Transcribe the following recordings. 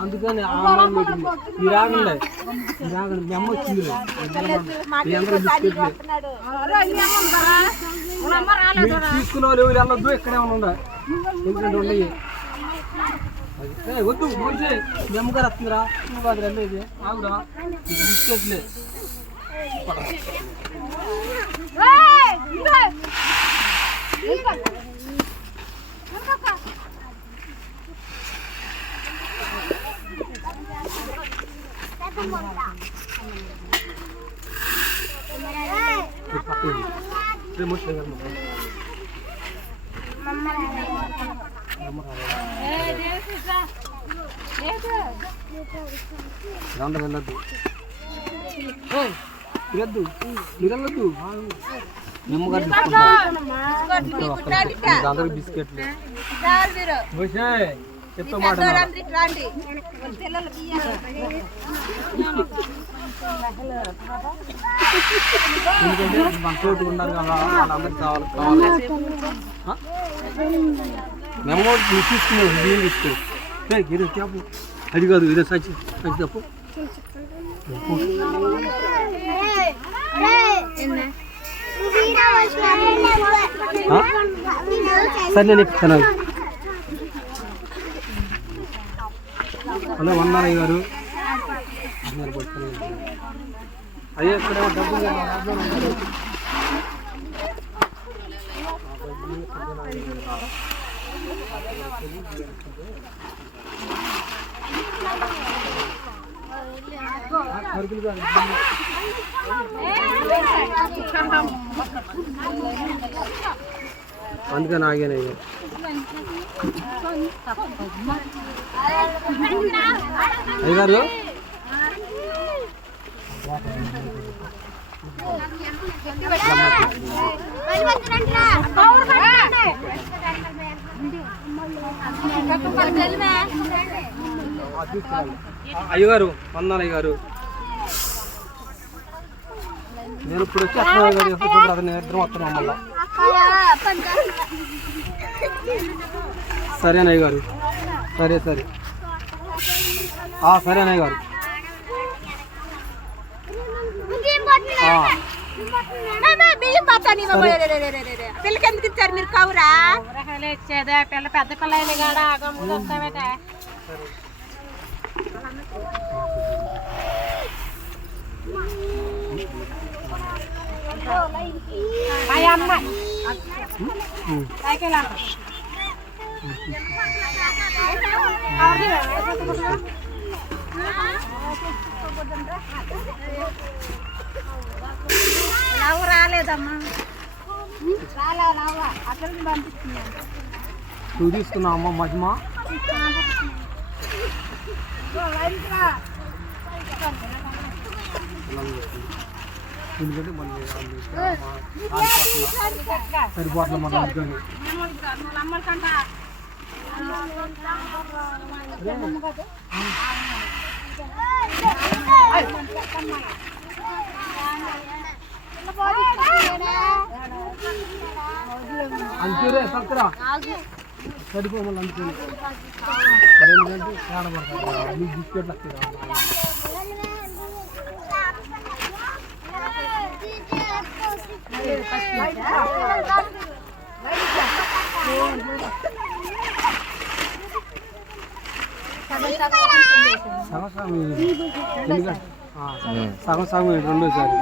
అందుకని మీరు ఆగండి మీ అమ్మ వచ్చింది తీసుకున్న వాళ్ళు ఎవరు వెళ్ళొద్దు ఇక్కడే ఉండ ఎందుకంటే ఉండయి వద్దు మోసే మీ అమ్మగారు వస్తుందిరా నువ్వు అది వెళ్ళేది ఆగురా బిస్కెట్లే వెళ్ళొద్దు తిరద్దు తిరగద్దు నిమ్మగారు అందరికి బిస్కెట్లు చెప్తా మాట ఎందుకంటే మన తోటి ఉన్నారు కదా వాళ్ళందరికి కావాలి మేము తీసుకున్నాం బియ్యం తీసుకో ఇది చెప్పు అది కాదు ఇదే సచ్చి సచ్చి తప్పు సరే నేను ఇస్తాను హలో వందనయ్య గారు అయ్యో ఇక్కడ డబ్బు అందుకని ఆగానయ్య అయ్యగారు అయ్యగారు వందనయ్య గారు నేను ఇప్పుడు వచ్చి అతను ఇద్దరం వస్తున్నాం మళ్ళా సరేనయ్య గారు సరే సరే సరేనయ్య గారు పిల్లకి ఎందుకు ఇచ్చారు మీరు కవురా ఇచ్చేదే పిల్ల పెద్ద పిల్లలు కాడా వస్తావేట రాలేదమ్మా అక్కడికి పంపిస్తున్నాను నువ్వు తీసుకున్నావు అమ్మ మహిమ ఎందుకంటే మళ్ళీ సరిపోట్ల మనం అందుకని అంతేరే సత్తరా సరిపోమని అనుకుని ఎందుకంటే ఆడబడతారు మీకు బిస్కెట్లు వస్తాయి సగం సగం రెండోసారి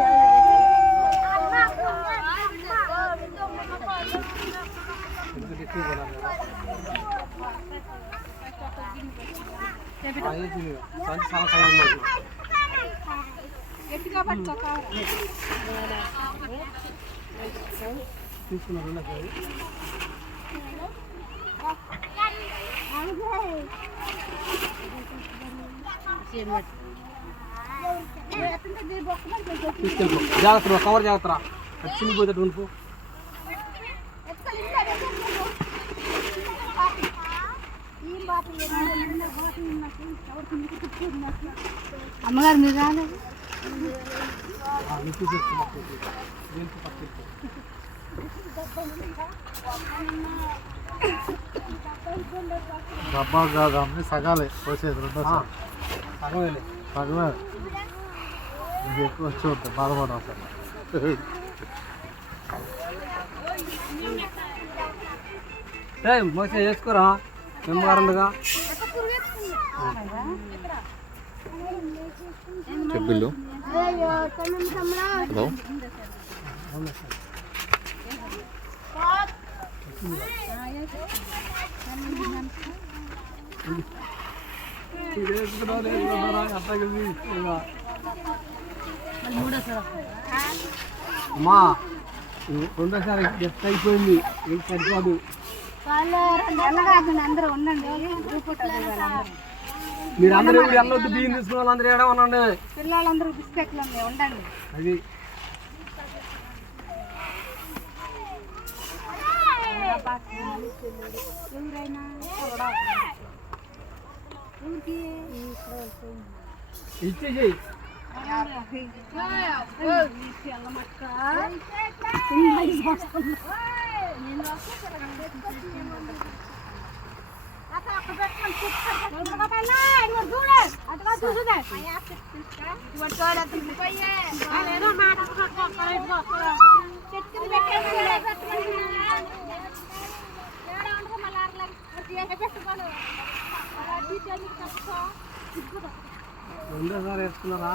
తీసుకున్నారు జాగ్రత్త కవర్ జాగ్రత్త చినిపోతే ఉండిపో అమ్మగారు మీరు రాలేదు డబ్బా కాదు అమ్మి సగాలే వచ్చేది రెండో సగమే సగమే ఇది ఎక్కువ వచ్చి ఉంటుంది బాధపడం అసలు మోస చేసుకోరా నిమ్మగారండుగా బిల్లు హలో అమ్మా రెండోసారి జస్ట్ అయిపోయింది మీకు సరిపోదు మీరు అందరూ వెళ్ళొద్దు బియ్యం తీసుకున్న వాళ్ళందరూ ఏడా ఉండండి పిల్లలందరూ బిస్కెట్లు ఉండండి అది ఇచ్చేసేయి రెండోసారి వేసుకున్నారా